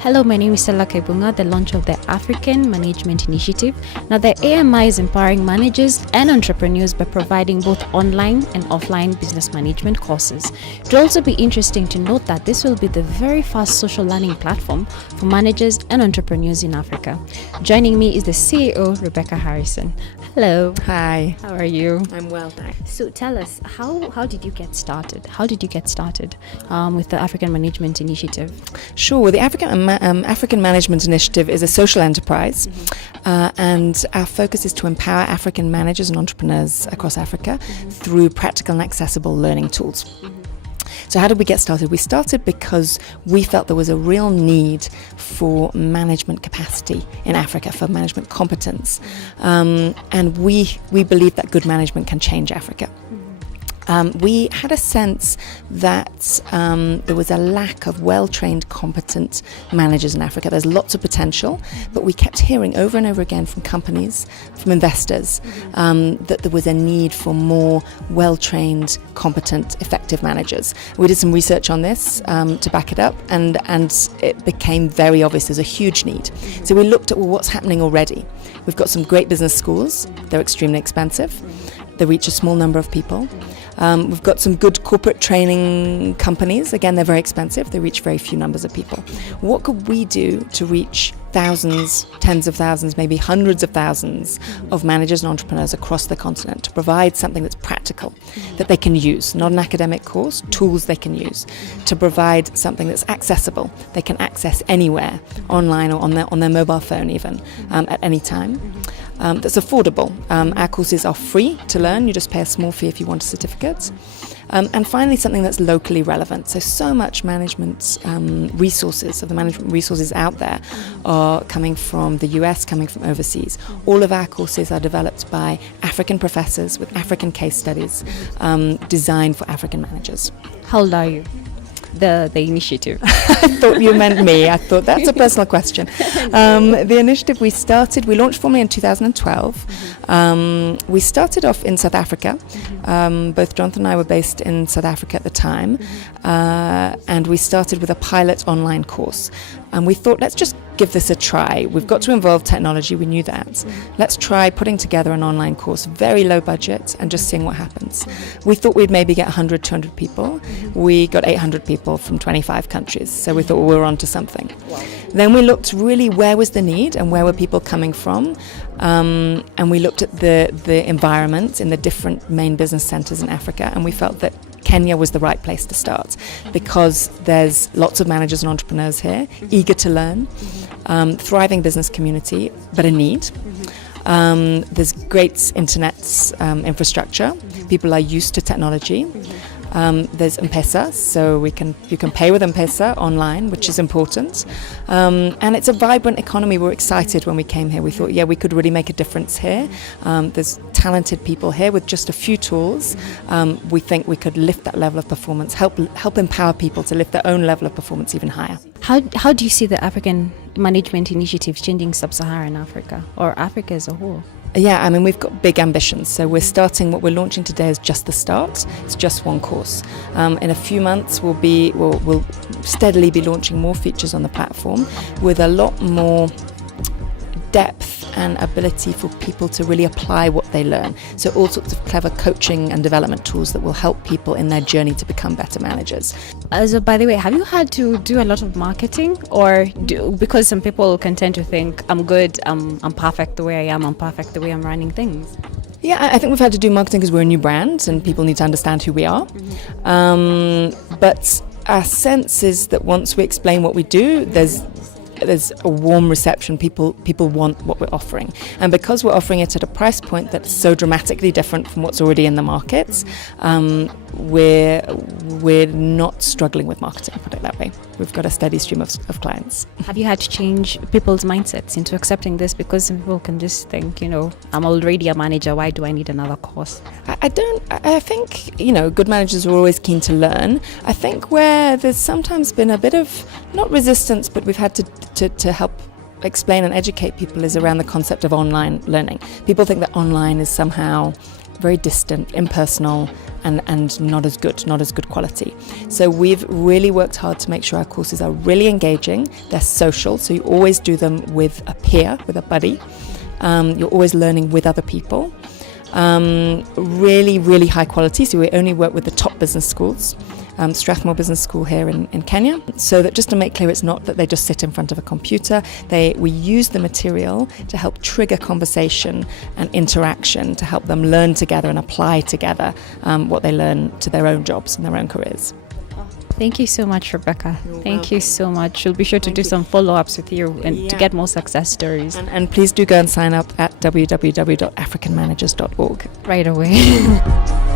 Hello, my name is Stella Kaibung'a, the launch of the African Management Initiative. Now, the AMI is empowering managers and entrepreneurs by providing both online and offline business management courses. It will also be interesting to note that this will be the very first social learning platform for managers and entrepreneurs in Africa. Joining me is the C.E.O, Rebecca Harrison. Hello. Hi. How are you? I'm well, thanks. So tell us, how did you get started? How did you get started with the African Management Initiative? Sure. The African Management Initiative is a social enterprise, and our focus is to empower African managers and entrepreneurs across Africa through practical and accessible learning tools. So how did we get started? We started because we felt there was a real need for management capacity in Africa, for management competence. And we believe that good management can change Africa. We had a sense that there was a lack of well-trained, competent managers in Africa. There's lots of potential, but we kept hearing over and over again from companies, from investors, that there was a need for more well-trained, competent, effective managers. We did some research on this to back it up, and it became very obvious there's a huge need. So we looked at, well, what's happening already? We've got some great business schools. They're extremely expensive. They reach a small number of people. We've got some good corporate training companies. Again, they're very expensive. They reach very few numbers of people. What could we do to reach thousands, tens of thousands, maybe hundreds of thousands of managers and entrepreneurs across the continent to provide something that's practical, that they can use, not an academic course, tools they can use, to provide something that's accessible, they can access anywhere, online or on their mobile phone even, at any time. That's affordable. Our courses are free to learn. You just pay a small fee if you want a certificate. And finally, something that's locally relevant. So much management resources, of the management resources out there, are coming from the US, coming from overseas. All of our courses are developed by African professors with African case studies, designed for African managers. How old are you? The initiative. I thought you meant me. I thought that's a personal question. The initiative we launched formally in 2012. We started off in South Africa. Both Jonathan and I were based in South Africa at the time, and we started with a pilot online course. And we thought, let's just give this a try. We've got to involve technology, we knew that. Let's try putting together an online course, very low budget, and just seeing what happens. We thought we'd maybe get 100, 200 people. We got 800 people from 25 countries, so we thought we were onto something. Wow. Then we looked really where was the need and where were people coming from, and we looked at the environment in the different main business centres in Africa, and we felt that Kenya was the right place to start because there's lots of managers and entrepreneurs here, eager to learn, thriving business community, but a need. There's great internet infrastructure. People are used to technology. There's M-Pesa, so you can pay with M-Pesa online, which is important. And it's a vibrant economy. We're excited when we came here. We thought, we could really make a difference here. There's talented people here with just a few tools. We think we could lift that level of performance, help empower people to lift their own level of performance even higher. How do you see the African Management Initiative changing sub-Saharan Africa or Africa as a whole? Yeah, I mean, we've got big ambitions. So what we're launching today is just the start. It's just one course. In a few months, we'll steadily be launching more features on the platform with a lot more depth and ability for people to really apply what they learn. So all sorts of clever coaching and development tools that will help people in their journey to become better managers. So by the way, have you had to do a lot of marketing, or because some people can tend to think I'm good, I'm perfect the way I am, I'm perfect the way I'm running things? Yeah, I think we've had to do marketing because we're a new brand and people need to understand who we are. But our sense is that once we explain what we do, there's a warm reception. People want what we're offering, and because we're offering it at a price point that's so dramatically different from what's already in the markets, we're not struggling with marketing, put it that way. We've got a steady stream of clients. Have you had to change people's mindsets into accepting this? Because some people can just think, I'm already a manager, why do I need another course? I think, good managers are always keen to learn. I think where there's sometimes been a bit of, not resistance, but we've had to help explain and educate people is around the concept of online learning. People think that online is somehow very distant, impersonal, and not as good quality. So we've really worked hard to make sure our courses are really engaging. They're social, so you always do them with a peer, with a buddy. You're always learning with other people. Really, really high quality. So we only work with the top business schools. Strathmore Business School here in Kenya. So that just to make clear, it's not that they just sit in front of a computer. We use the material to help trigger conversation and interaction, to help them learn together and apply together what they learn to their own jobs and their own careers. Thank you so much, Rebecca. Thank you so much. We'll be sure to do some follow-ups with you and to get more success stories. And please do go and sign up at www.africanmanagers.org. Right away.